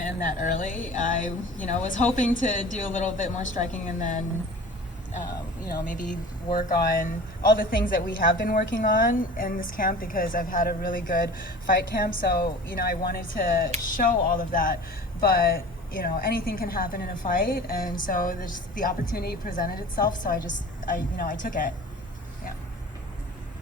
to end that early. I, was hoping to do a little bit more striking and then, maybe work on all the things that we have been working on in this camp, because I've had a really good fight camp. So, I wanted to show all of that, but anything can happen in a fight, and so the opportunity presented itself. So I took it. Yeah.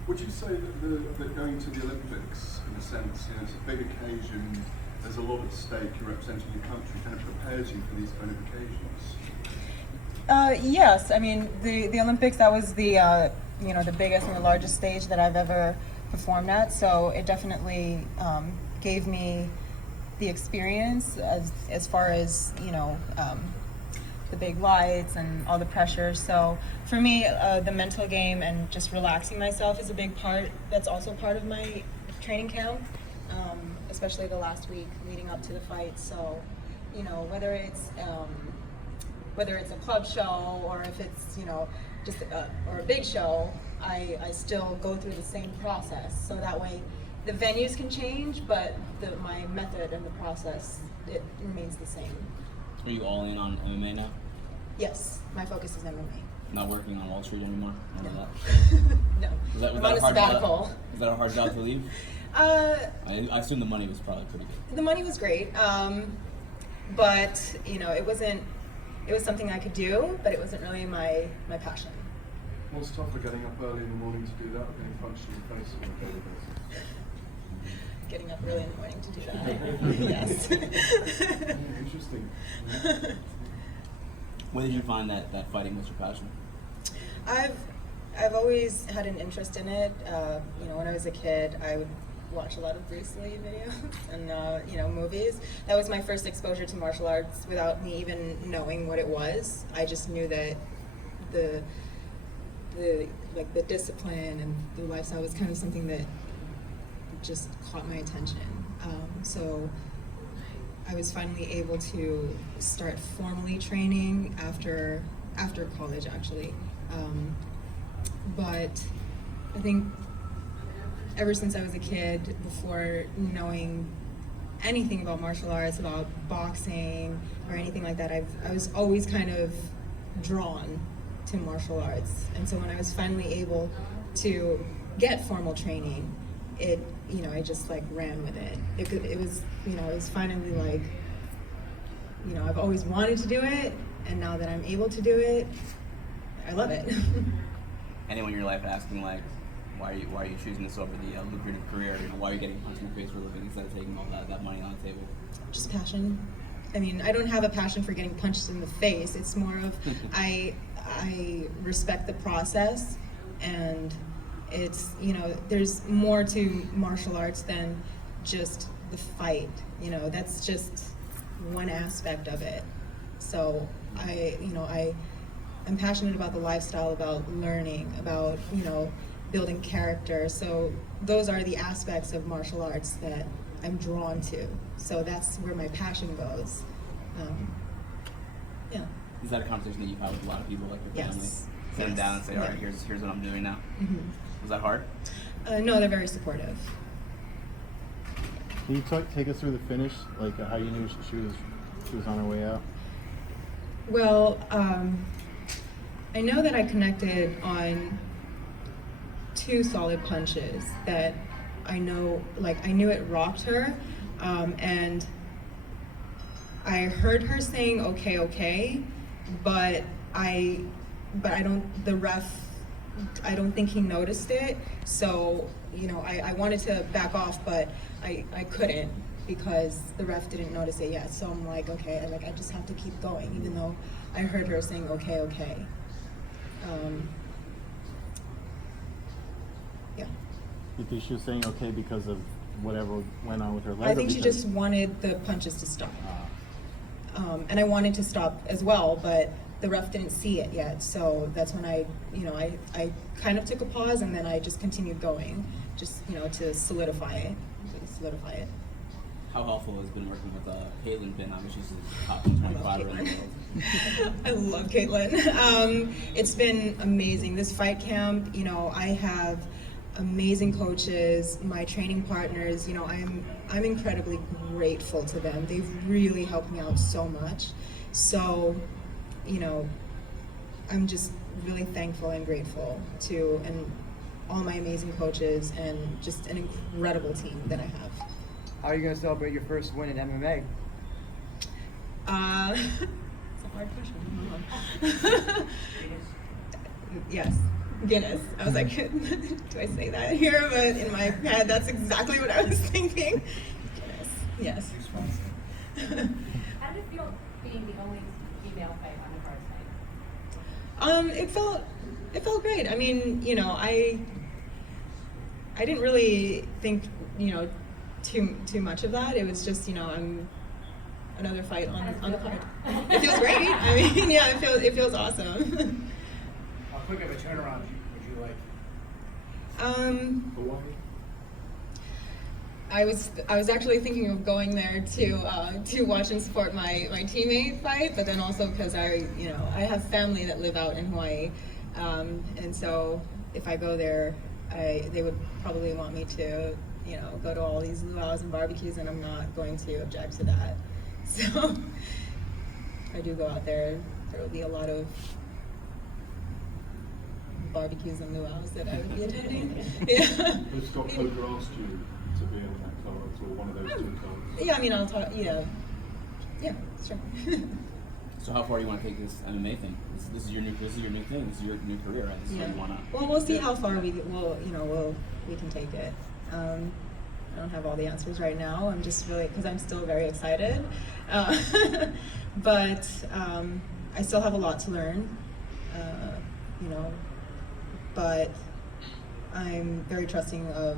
Would you say that going to the Olympics, in a sense, it's a big occasion, there's a lot at stake, you're representing your country, kind of prepares you for these kind of occasions? Yes, I mean the Olympics, that was the the biggest and the largest stage that I've ever performed at. So it definitely gave me the experience as far as the big lights and all the pressure. So for me, the mental game and just relaxing myself is a big part. That's also part of my training camp, especially the last week leading up to the fight. So whether it's a club show or if it's just or a big show, I still go through the same process. So that way the venues can change, but my method and the process, it remains the same. Are you all in on MMA now? Yes, my focus is MMA. Not working on Wall Street anymore? No. No. I'm on a sabbatical. Was that a hard job to leave? I assume the money was probably pretty good. The money was great, but it was something I could do, but it wasn't really my passion. What's tougher, getting up early in the morning to do that, or getting punched in the face on a daily basis? Getting up early in the morning to do that. Yes. Interesting. When did you find that fighting was your passion? I've always had an interest in it. When I was a kid, I would watch a lot of Bruce Lee videos and movies. That was my first exposure to martial arts without me even knowing what it was. I just knew that the discipline and the lifestyle was kind of something that just caught my attention. So I was finally able to start formally training after college, actually. But I think ever since I was a kid, before knowing anything about martial arts, about boxing or anything like that, I was always kind of drawn to martial arts. And so when I was finally able to get formal training, I just ran with it. It was finally I've always wanted to do it, and now that I'm able to do it, I love it. Anyone in your life asking why are you choosing this over the lucrative career? Why are you getting punched in the face for a living instead of taking all that money on the table? Just passion. I mean, I don't have a passion for getting punched in the face. It's more of I respect the process, and it's there's more to martial arts than just the fight. That's just one aspect of it. So I'm passionate about the lifestyle, about learning, about building character. So those are the aspects of martial arts that I'm drawn to. So that's where my passion goes. Yeah. Is that a conversation that you've had with a lot of people, like your family? Yes. Sit them down and say, all right, here's what I'm doing now. Mm-hmm. Was that hard? No, they're very supportive. Can you take us through the finish, how you knew she was on her way out? Well, I know that I connected on 2 solid punches that I knew it rocked her, and I heard her saying okay, but I don't think he noticed it. So I wanted to back off, but I couldn't because the ref didn't notice it yet. So I'm okay, I just have to keep going, even though I heard her saying okay. Yeah. You think she was saying okay because of whatever went on with her leg? I think she just wanted the punches to stop. And I wanted to stop as well, but the ref didn't see it yet. So that's when I kind of took a pause, and then I just continued going, just, to solidify it. How helpful has been working with Caitlin been? Obviously, she's a top 25 in the world. I love Caitlin. It's been amazing. This fight camp, I have amazing coaches, my training partners. You know, I'm incredibly grateful to them. They've really helped me out so much. So, you know, I'm just really thankful and grateful to all my amazing coaches and just an incredible team that I have. How are you going to celebrate your first win in MMA? It's a hard question. Yes, Guinness. I was like, do I say that here? But in my head, that's exactly what I was thinking. Guinness, yes. How did it feel being the only female fight on the card tonight? It felt great. I mean, you know, I didn't really think, you know, too much of that. It was just, you know, I'm another fight on the card. It feels great. I mean, yeah, it feels awesome. How quick of a turnaround would you like? Hawaii? I was actually thinking of going there to watch and support my teammate fight, but then also because I have family that live out in Hawaii, and so if I go there, they would probably want me to, you know, go to all these luau's and barbecues, and I'm not going to object to that. So if I do go out there, there will be a lot of barbecues and luau's that I would be attending. Yeah. Has Scott Coker asked you to be on that card or one of those two cards? Yeah, I mean, I'll talk. Yeah, sure. So how far do you want to take this MMA thing? This is your new thing. This is your new career, right? This is where you want to. Well, we'll see how far we can take it. I don't have all the answers right now. I'm just really, because I'm still very excited, but I still have a lot to learn. You know, but I'm very trusting of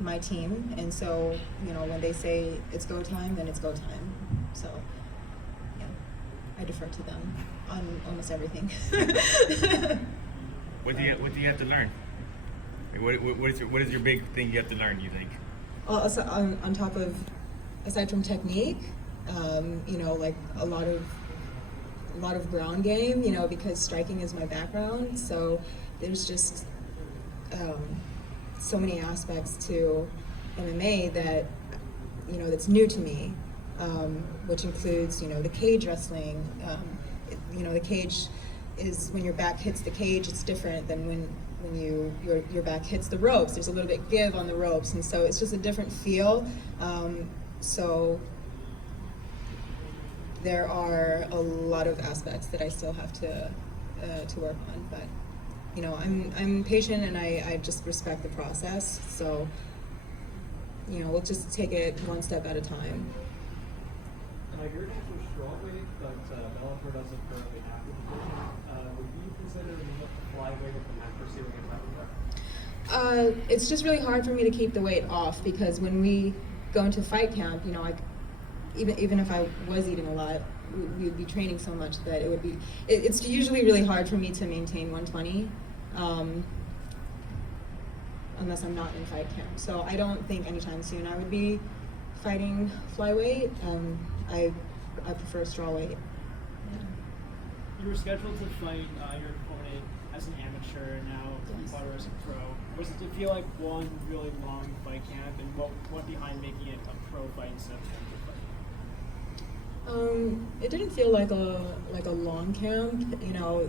my team, and so, you know, when they say it's go time, then it's go time. So, yeah, I defer to them on almost everything. What do you have to learn? What is your big thing you have to learn, you think? Also, on top of, aside from technique, you know, like a lot of ground game, you know, because striking is my background. So there's just so many aspects to MMA that, you know, that's new to me, which includes, you know, the cage wrestling. You know, the cage is, when your back hits the cage, it's different than when your back hits the ropes. There's a little bit give on the ropes, and so it's just a different feel. So there are a lot of aspects that I still have to work on, but, you know, I'm patient, and I just respect the process. So, you know, we'll just take it one step at a time. Your name was strawweight, but Bellator doesn't currently have the division. Would you consider moving up to flyweight if the match pursuing a title? It's just really hard for me to keep the weight off, because when we go into fight camp, you know, even if I was eating a lot, we'd be training so much that it's usually really hard for me to maintain 120 unless I'm not in fight camp. So I don't think anytime soon I would be fighting flyweight. I prefer strawweight. Yeah. You were scheduled to fight your opponent as an amateur, now you fought her as a pro. Did it feel like one really long fight camp, and what went behind making it a pro fight instead of an amateur fight? It didn't feel like a long camp, you know,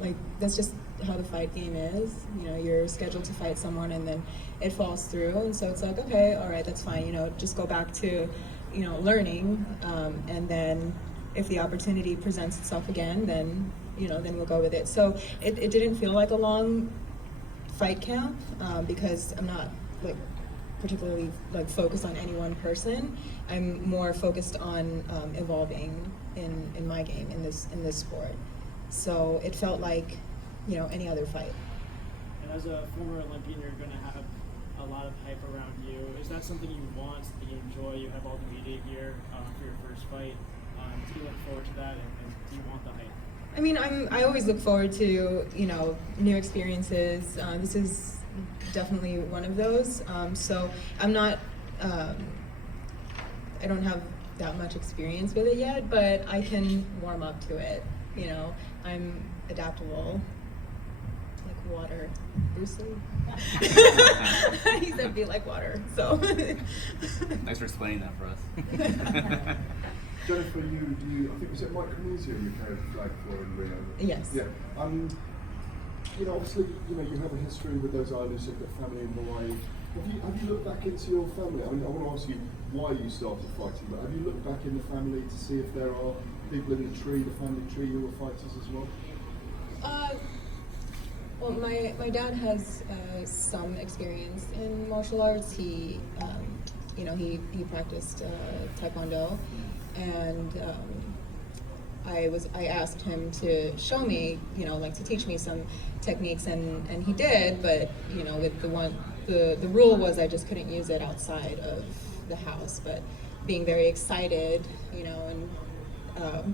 like that's just how the fight game is. You know, you're scheduled to fight someone and then it falls through, and so it's like, okay, all right, that's fine, you know, just go back to, you know, learning, and then if the opportunity presents itself again, then, you know, then we'll go with it. So it didn't feel like a long fight camp, because I'm not like particularly like focused on any one person. I'm more focused on evolving in my game, in this sport. So it felt like, you know, any other fight. And as a former Olympian, you're going to have a lot of hype around you. Is that something you want, that you enjoy? You have all the media gear for your first fight. Do you look forward to that, and do you want the hype? I mean, I always look forward to, you know, new experiences. This is definitely one of those. So I'm not, I don't have that much experience with it yet, but I can warm up to it. You know, I'm adaptable, like water. Bruce Lee. He said be like water. So. Thanks for explaining that for us. Jennifer, I think was it Mike Cornelio you carried the flag for in Rio? Yes. Yeah. Obviously, you have a history with those islands, you've got family in Hawaii. Have you looked back into your family? I mean, I want to ask you why you started fighting, but have you looked back in the family to see if there are people in the family tree, who were fighters as well? Well, my dad has some experience in martial arts. He practiced Taekwondo, and I asked him to show me, to teach me some techniques, and he did. But with the rule was I just couldn't use it outside of the house. But being very excited, and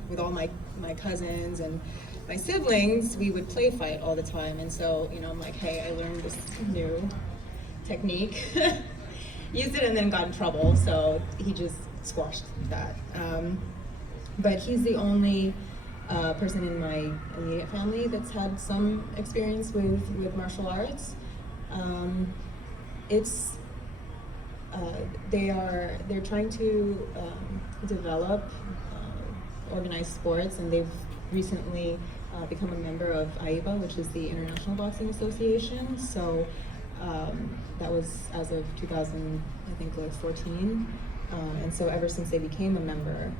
with all my cousins and my siblings, we would play fight all the time, and so I'm like, hey, I learned this new technique, used it, and then got in trouble. So he just squashed that. But he's the only person in my immediate family that's had some experience with martial arts. They're trying to develop organized sports, and they've recently become a member of AIBA, which is the International Boxing Association. So that was as of 2014, and so ever since they became a member,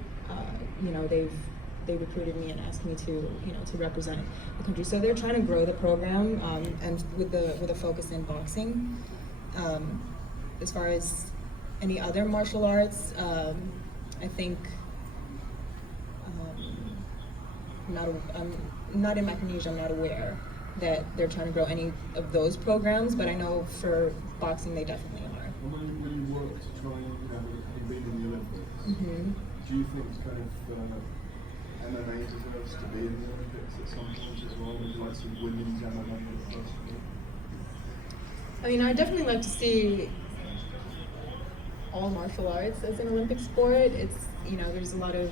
they recruited me and asked me to represent the country. So they're trying to grow the program, and with a focus in boxing. As far as any other martial arts, I think not in Micronesia. I'm not aware that they're trying to grow any of those programs, but I know for boxing they definitely are. When you work to try and be in the Olympics, Mm-hmm. do you think it's kind of MMA deserves to be in the Olympics at some point as well? Would you like to see women's MMA in the first place? I mean, I definitely like to see all martial arts as an Olympic sport. It's there's a lot of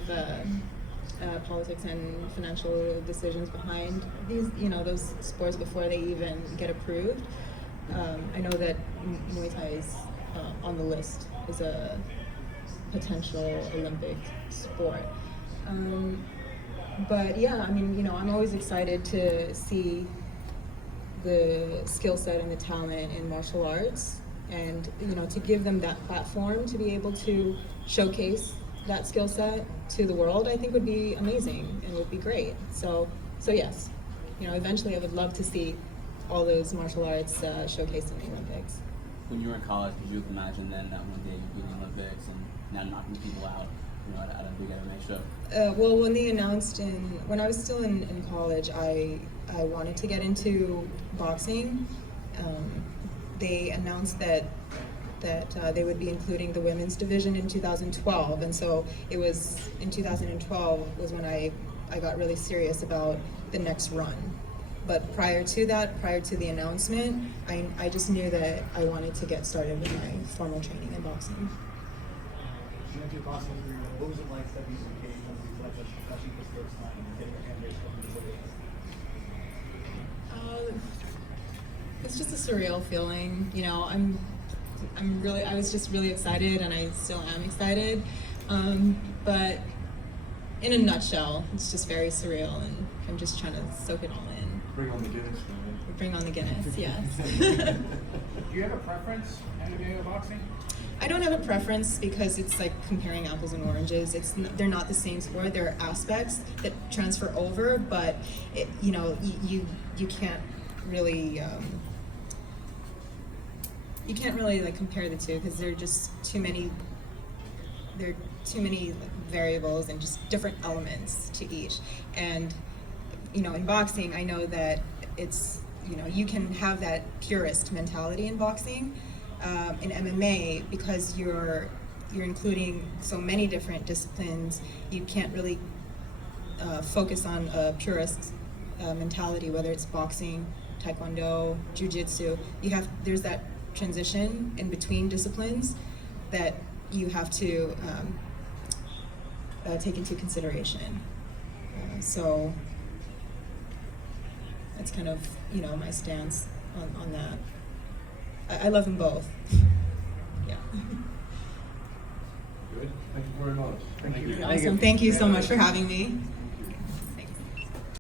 politics and financial decisions behind these those sports before they even get approved. I know that Muay Thai is on the list as a potential Olympic sport. But yeah, I mean, I'm always excited to see the skill set and the talent in martial arts, and to give them that platform to be able to showcase that skill set to the world, I think would be amazing and would be great. So yes, eventually I would love to see all those martial arts showcased in the Olympics. When you were in college, did you imagine then that one day you'd be in the Olympics and now knocking people out, at a big MMA show? Well, when they announced when I was still in college, I wanted to get into boxing. They announced that they would be including the women's division in 2012, and so it was in 2012 was when I got really serious about the next run. But prior to the announcement, I just knew that I wanted to get started with my formal training in boxing. You went to boxing career. What was it like stepping into the cage when you felt like especially for the first time and getting your hand raised up into the weight? It's just a surreal feeling. I was just really excited, and I still am excited. But in a nutshell, it's just very surreal, and I'm just trying to soak it all in. Bring on the Guinness, man. Bring on the Guinness, yes. Do you have a preference, MMA or boxing? I don't have a preference because it's like comparing apples and oranges. They're not the same sport. There are aspects that transfer over, but you can't really like compare the two because there are just too many. There are too many variables and just different elements to each. And in boxing, I know that it's you can have that purist mentality in boxing. In MMA, because you're including so many different disciplines, you can't really focus on a purist mentality, whether it's boxing, taekwondo, jiu-jitsu. There's that transition in between disciplines that you have to take into consideration. So That's kind of, you know, my stance on that. I love them both. Yeah. Good. Thank you very much. Thank you. Awesome. Thank you so much for having me.